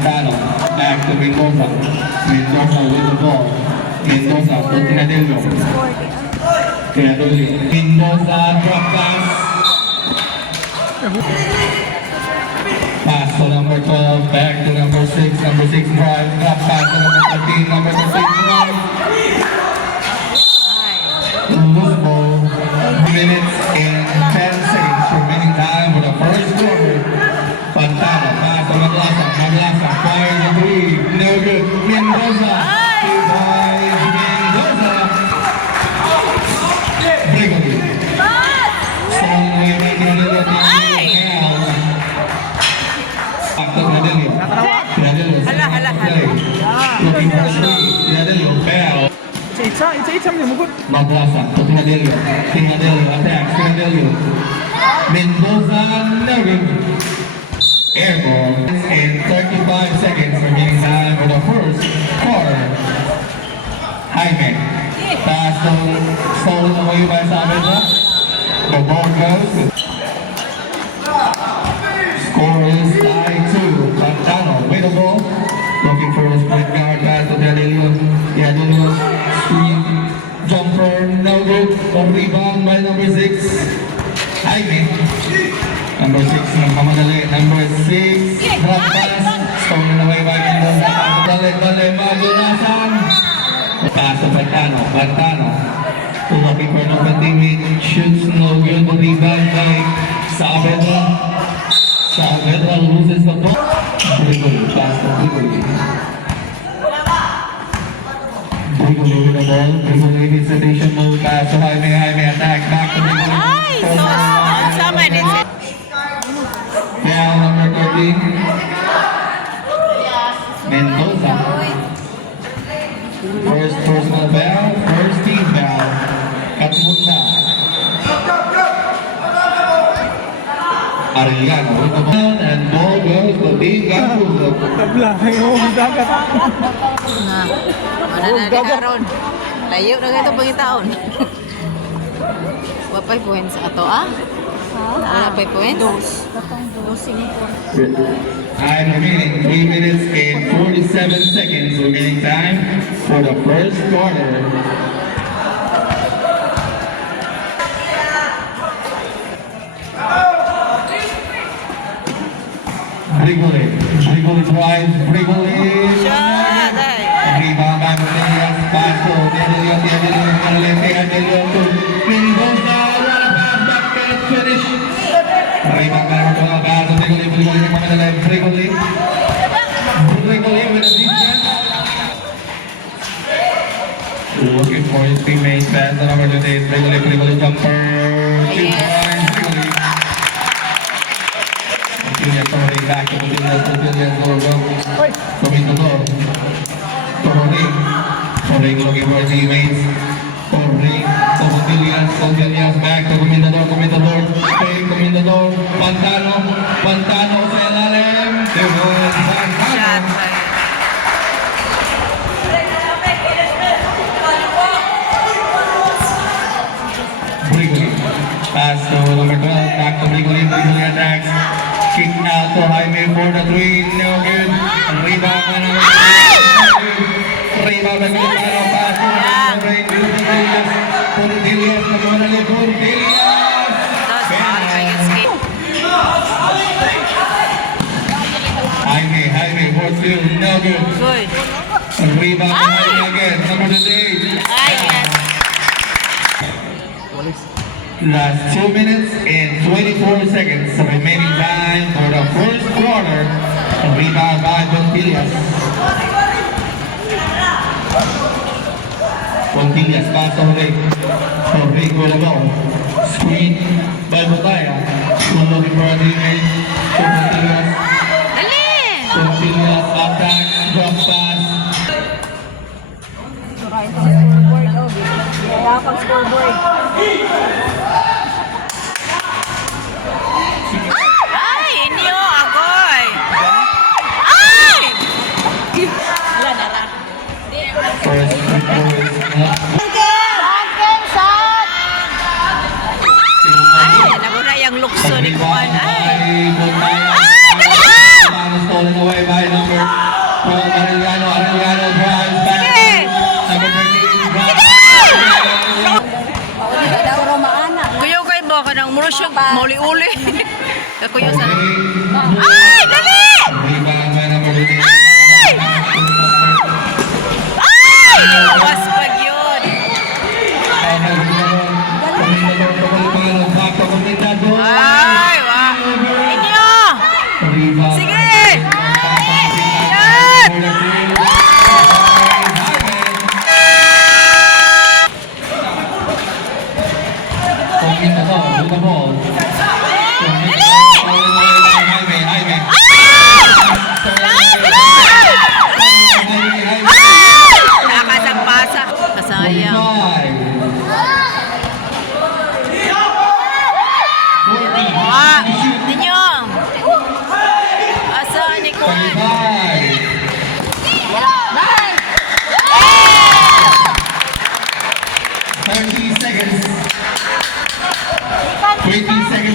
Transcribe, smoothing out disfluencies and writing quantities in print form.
Pantano, back to Mendoza. Mendoza with the ball. Mendoza to Tinadelio. Mendoza drop pass. Pass to number 12, back to number 6. Number 6 drive, drop pass to number 13. Number 13 drive. Loose ball. Minutes and 10 seconds remaining time for the first quarter. Pantano, pass to Maglasa. Maglasa fires the three. No good. Mendoza. By Mendoza. Brigoli. Strong way by Tinadelio. Back to Tinadelio. Tinadelio. Looking for three. Tinadelio fell. It's Maglasa to Tinadelio. Tinadelio attacks. Tinadelio. Mendoza, no good. Air ball. And 35 seconds remaining time for the first quarter. Jaime. Pass stolen away by Saavedra. The ball goes. Score is tied 2. Pantano with the ball. Looking for a sprint guard pass to Tinadelio. Tinadelio. Screen. Jumper. No good. The rebound by number 6. Jaime. Number 6 nagmamadali. Number 6 drop pass. Stolen away by Mendoza. Balik Magunasan. Pass to Pantano. Pantano. Looking for number teammate. Shoots no good. The rebound by Saavedra. Saavedra loses the ball. Brigoli. Pass to Brigoli. Brigoli with the ball. Brigoli visitation move. Pass to Jaime. Jaime attack. Back to Brigoli. Foul number 13. Mendoza. First personal foul. First team foul. Katmunda. Arellano with the ball and ball goes to Team Katmunda. Tabla, yung dagat. Mana na di karon. Layo na ito pangitaon. Wapay points ato Wapay points? Time remaining 3 minutes and 47 seconds remaining time for the first quarter. Brigoli drives, Brigoli. Rebound by Matthias, pass to Tinadelio to Mendoza. What a pass, basket, finish. Rebound by Mendoza, pass to Brigoli nagmamadali. Brigoli with a defense. Looking for his teammates, pass to number 28. Brigoli jumper. 2 points, Brigoli. Torre back to Villas, Torre looking for teammates. Torre, back to Comendador, Pantano sa ilalim. Pantano. Brigoli, pass to number 12, back to Brigoli attacks. Kick out to Jaime for the 3, no good. Rebound by number 3. Rebound by Pantano, pass to number 8, Portillas, nagmamadali, Portillas. Jaime, 4-2, no good. Rebound by Jaime again, number 8. Last 2 minutes and 24 seconds remaining time for the first quarter. Rebound by Portillas. Portillas pass to Rick. Rick with the ball. Screen by Botaya. Looking for a teammate. Portillas. Portillas attacks, drop pass. Scoreboard. Ay, inyo agoy. Ay! First Ay, muro siya mauli-uli. Kakuyosan. Okay. Ay, dali! Rebound by number 15. Ay! Awas pag yun. Ay, wah. Inyo! Sige! Yan! Nakasagpasa. Kasayang. Ah, ninyo. Asa ni Kwan? 30 seconds. 20 seconds